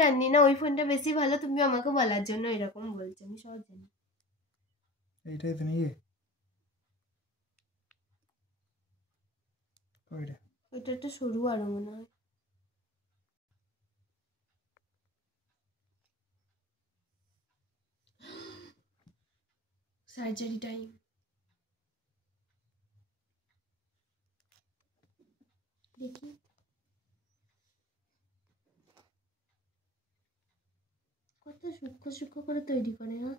জানি না ওই ফোনটা বেশি ভালো, তুমি আমাকে বলার জন্য এরকম বলছো, আমি সব জানি। এইটাই তো নিয়ে ওইটা একটু সরু আরো মনে হয়। Surgery time. দেখি কত সূক্ষ্ম সূক্ষ্ম করে তৈরি করে। হ্যাঁ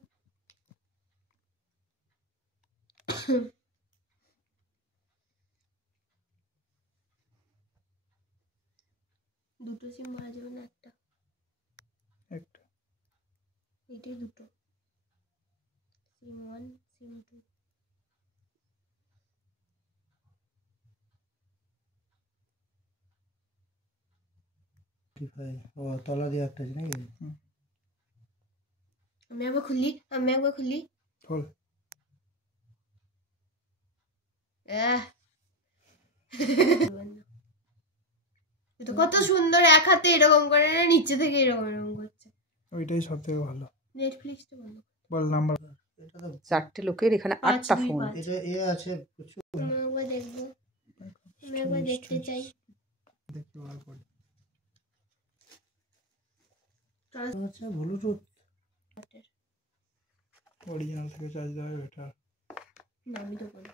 দুটো সিম মারা যাবে না? একটা এটাই দুটো, সিম 1 সিম 2। ও তলা দিয়ে একটা আছে নাকি? আমি একবার খুলি। খোল। এটা কত সুন্দর, এক হাতে এরকম করে না, নিচে থেকে এরকম এরকম করছে। ওইটাই সব থেকে ভালো। নেটফ্লিক্সটা বন্ধ বল নাম্বার। এটা তো 4টে লোকের এখানে 8টা ফোন। এটা আছে প্রচুর। আমি একবার দেখবো, আমি একবার দেখতে চাই। দেখতে ভালো করে। আচ্ছা ব্লুটুথ অরিজিনাল থেকে চার্জ দেওয়া বেটার। না আমি তো বলি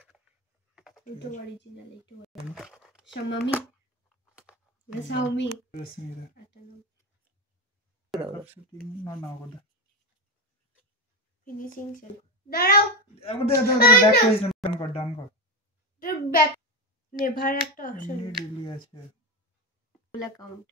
এটা অরিজিনাল, এটা শাওমি শাওমি না ওটা ফিনিশিং সেল। দাঁড়াও আমাদের ব্যাক পেজ ডান কর। ব্যাক নেভার একটা অপশন ডিলিট আছে ফুল অ্যাকাউন্ট।